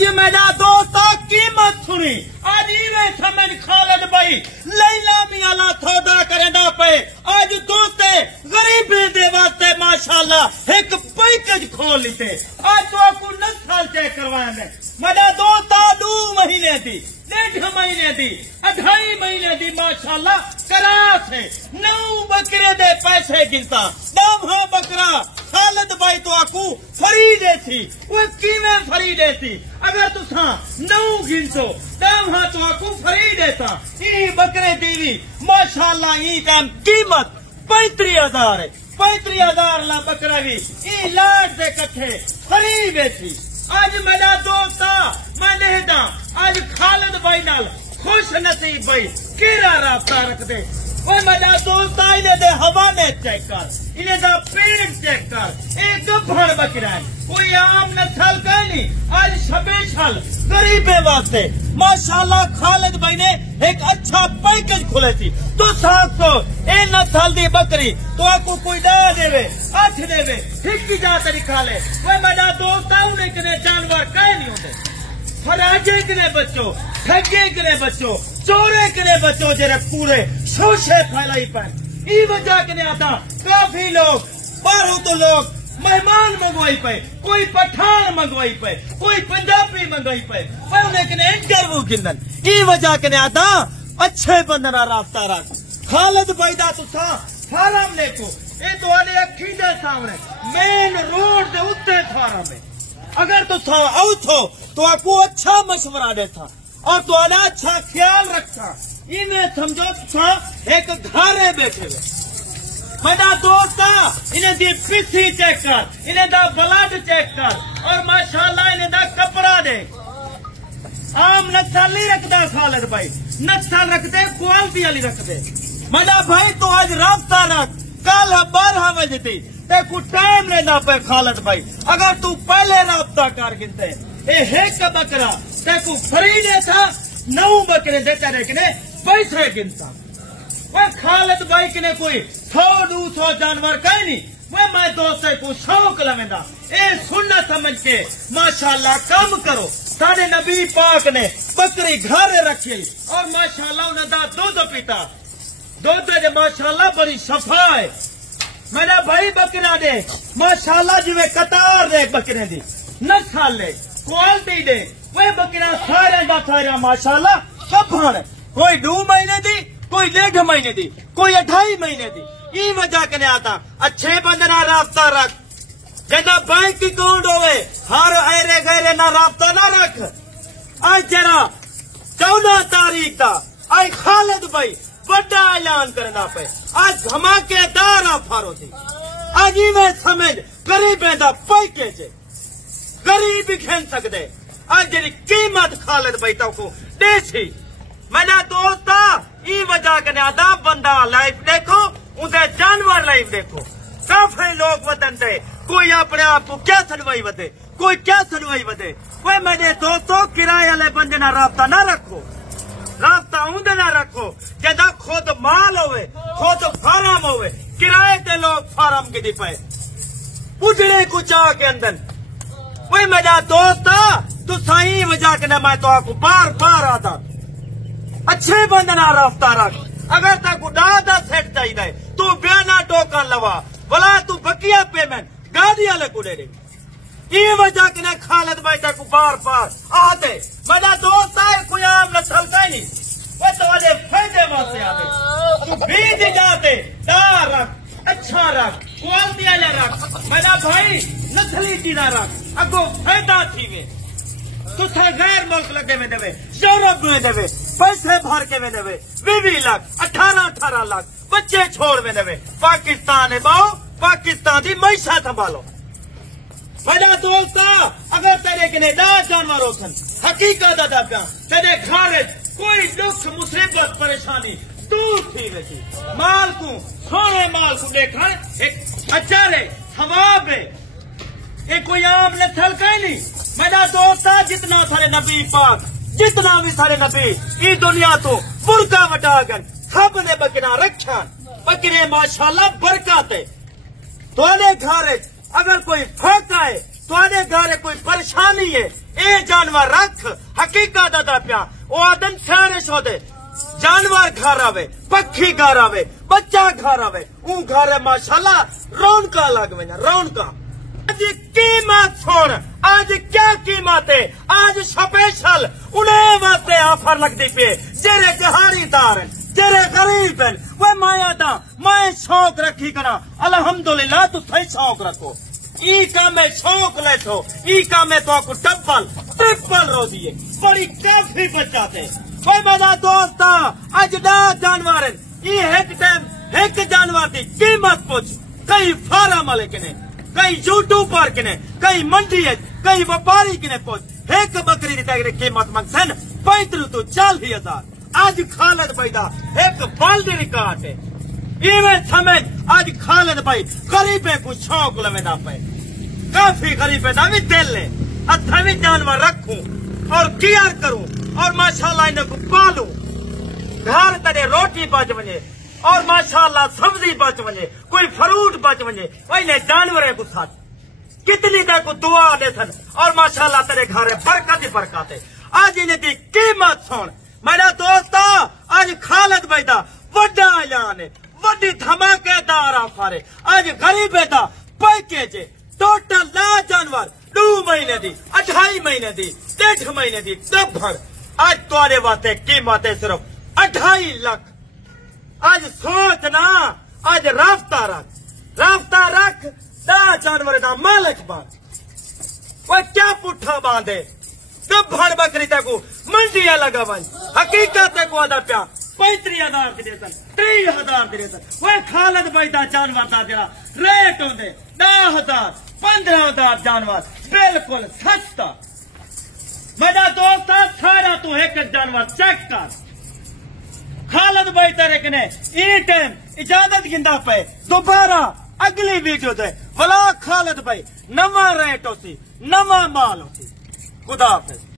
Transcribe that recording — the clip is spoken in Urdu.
آج میرا دوست قیمت سنی آج ایویں سمجھ خالد بھائی لیلا میالا تھوڑا کرنا پے آج دوستے غریبے دے واسطے ماشاءاللہ ایک پیکج کھول لیتے آج تو آپ کو نسل چیک کروائیں گے میرا دوست 2 مہینے دی 1.5 مہینے دی 2.5 مہینے دی ماشاءاللہ کراس ہے 9 بکرے دے پیسے گنتا 9 بکرا خالد بھائی تو آکو فریدے تھی وہ کیویں فریدے تھی اگر تساں 9 گنتو 9 تو آکو فریدے تھا ای بکرے دیوی ماشاءاللہ ای کام قیمت 35,000 ہے 35,000 لا بکرا بھی ای لاٹ دے کٹھے فریدے تھی آج میرا دوست میں لہدا آج خالد بھائی نال خوش نصیب بھائی کیڑا رابطہ رکھ دے وہ میرا دوست انہیں دے حوانے چیک کر انہیں دا پیٹ چیک کر ایک بھڑ بکرا ہے کوئی عام نسل کا نہیں آج شبیشل غریبے واسطے ماشاءاللہ خالد بھائی نے ایک اچھا پیکج کھولے تھی 200 اے نسل دی بکری تو آپ کو کوئی دا دے وے 8 دے وے ایک کی جاتے نکھا لے وہ میرا دوست انہیں کنے جانور کہے نہیں ہوتے فراجے کنے بچوں ٹھگے کنے بچوں چورے کنے بچوں جرے پورے شوشے پھیلائی پر ای وجہ کنے آتا کافی لوگ باہروں تو لوگ مہمان منگوائی پہ کوئی پٹھان منگوائی پہ کوئی پنجابی منگوائی پہ انہیں کنے انٹرویو گندن ای وجہ کنے آتا اچھے بندنا رابطہ رکھ خالد بھائی دا تو سا فارم لے کو اے تو آنے اکھی دے سامنے مین روڈ دے اتے فارم ہے اگر تو سا آؤ تو آپ کو اچھا مشورہ دیتا اور تو آنے اچھا خیال رکھتا انہیں سمجھو تو ایک گھارے بیٹھے ہوئے میرا دوست انہیں دی پیسی چیک کر انہیں دا بلڈ چیک کر اور ماشاءاللہ انہیں دا کپڑا دے عام نسل نہیں رکھتا خالد بھائی نسل رکھتے کوالٹی والی رکھتے میرا بھائی تو آج رابطہ رکھ کل 12 بجے تھی کو ٹائم لینا پہ خالد بھائی اگر تو پہلے رابطہ کر گنتے ایک بکرا کو فریدے تھا 9 بکرے دیتے رکھنے پیسے گنتا وہ خالد بھائی کنے کوئی 100-200 جانور کہیں نہیں وہ میں دوستے کو شوق لگنا اے سننا سمجھ کے ماشاءاللہ کام کرو سارے نبی پاک نے بکری گھر رکھی اور ماشاءاللہ انہیں دا دودھ پیتا دودھ دے ماشاءاللہ بڑی صفا ہے میرا بھائی بکرا دے ماشاءاللہ جی میں قطار دے بکرے دی نسل دے کوالٹی دے وہ بکرا سارے دا سارا ماشاءاللہ سب ہے کوئی 2 مہینے دی کوئی 1.5 مہینے دی کوئی 2.5 مہینے دی ای وجہ کنے آتا اچھے بندنا رابطہ رکھ جنا بینک اکاؤنٹ ہوئے ہر ایرے غیرے نہ رابطہ نہ رکھ آج جرا 14 تاریخ دا آج خالد بھائی بڑا اعلان کرنا پہ آج دھماکے دار آفر ہوتی آج ہی میں سمجھ غریبیں دا پیکج غریب ہی کھین سکتے آج جنی قیمت خالد بھائی تو کو دیسی میرا دوست ای وجہ کرنے آدھا بندہ لائف دیکھو انہیں جانور لائف دیکھو کافی لوگ وطن دے کوئی اپنے آپ کو کیا سنوائی ودے کوئی کیا سنوائی ودے وہ میرے دوستوں کرایہ لے بندے نہ رابطہ نہ رکھو رابطہ اندے نہ رکھو جدا خود مال ہوئے خود فارم ہوئے کرائے تے لوگ فارم کی دی پائے اجڑے کو چاہ کے اندر وہ میرا دوست تو صحیح وجہ کے میں تو آپ کو بار بار آتا اچھے بندنا رابطہ رکھ اگر تک ڈادا سیٹ چاہیے تو بیانا ٹوکن لوا بلا تو بکیا پیمنٹ گاڑی والے کو لے دے یہ وجہ کہ خالد بھائی تک بار بار آتے میرا دوست ہے کوئی عام نسل کا نہیں وہ تو فائدے واسطے آتے تو بیج جاتے دار رکھ اچھا رکھ کوالٹی والے رکھ میرا بھائی نسلی چیزاں رکھ اگو فائدہ تھی میں تو غیر ملک لگے میں دے یورپ میں دے پیسے بھر کے میں دے 20 لاکھ 18 لاکھ بچے چھوڑ میں دے پاکستان ہے باؤ پاکستان دی معیشت سنبھالو میرا دوست اگر تیرے کنے 10 جانور ہوسن حقیقت ادا پیا تیرے گھر کوئی دکھ مصیبت پریشانی دور تھی ویسی مال کو سونے مال کو دیکھا ایک اچھا رہے ثواب ہے یہ کوئی عام نسل کا نہیں میرا دوست جتنا سارے نبی پاک جتنا بھی سارے نبی یہ دنیا تو برکا وٹا گن سب نے بکرا رکھا بکرے ماشاءاللہ برکات ہے تو گھر اگر کوئی فرق آئے تھوڑے گھر کوئی پریشانی ہے اے جانور رکھ حقیقت دا پیا او آدم سیانے شو دے جانور گھر آوے پکھی گھر آوے بچہ گھر آوے اون گھر ماشاءاللہ رونقاں لگ وینا رونقاں آج قیمت سن آج کیا قیمت ہے آج سپیشل انہیں واسطے آفر لگ دی پے جڑے گہاری دار ہیں جڑے غریب ہیں وہ مایا دا میں شوق رکھی کنا الحمدللہ تو صحیح شوق رکھو ای کا میں شوق لے تو ای کا میں تو کو ڈبل ٹرپل روزی ہے بڑی کافی بچاتے کوئی میرا دوست اج دا جانور ای ایک ٹائم ایک جانور دی قیمت پوچھ کئی فارم والے کنے کئی یوٹیوب پر کنے کئی منڈی ہے کئی وپاری کنے پوچھ ایک بکری دی تاکہ قیمت منگسن 35 تو 40,000 آج خالد بھائی دا ایک بالدی ریکارڈ ہے ایویں سمجھ آج خالد بھائی غریبے کو شوق لوے نہ پے کافی غریبے دا بھی دل ہے ہتھا بھی جانور رکھوں اور کیئر کروں اور ماشاءاللہ انہیں کو پالوں گھر تیرے روٹی بچ ونجے اور ماشاءاللہ سبزی بچ ونجے کوئی فروٹ بچ ونجے انہیں جانورے کو ساتھ کتنی دے کو دعا دے سن اور ماشاءاللہ تیرے گھر برکت ہی برکت ہے آج انہیں دی قیمت سن میرا دوست آج خالد بھائی دا وڈا اعلان ہے وڈی دھماکے دار آفر ہے آج غریبے دا پیکیج ہے ٹوٹل لا جانور 2 مہینے دی 2.5 مہینے دی 1.5 مہینے دی دبھر آج توارے واسطے قیمت ہے صرف 2.5 لاکھ آج سوچنا آج رافتہ رکھ دا جانور دا مالک بان وہ کیا پٹھا باندھے دبھر بکری تے کو منڈیاں لگا بان حقیقت تے کو آدھا پیا 35,000 دے سن 30,000 دے سن وہ خالد بھائی دا جانور دا جڑا ریٹ ہوندے 10,000 15,000 جانور بالکل سستا میرا دوست سارا تو ایک جانور چیک کر خالد بھائی تیرے کنے ای ٹائم اجازت گندا پے دوبارہ اگلی ویڈیو دے ولا خالد بھائی نواں ریٹ ہوسی نواں مال ہوسی خدا حافظ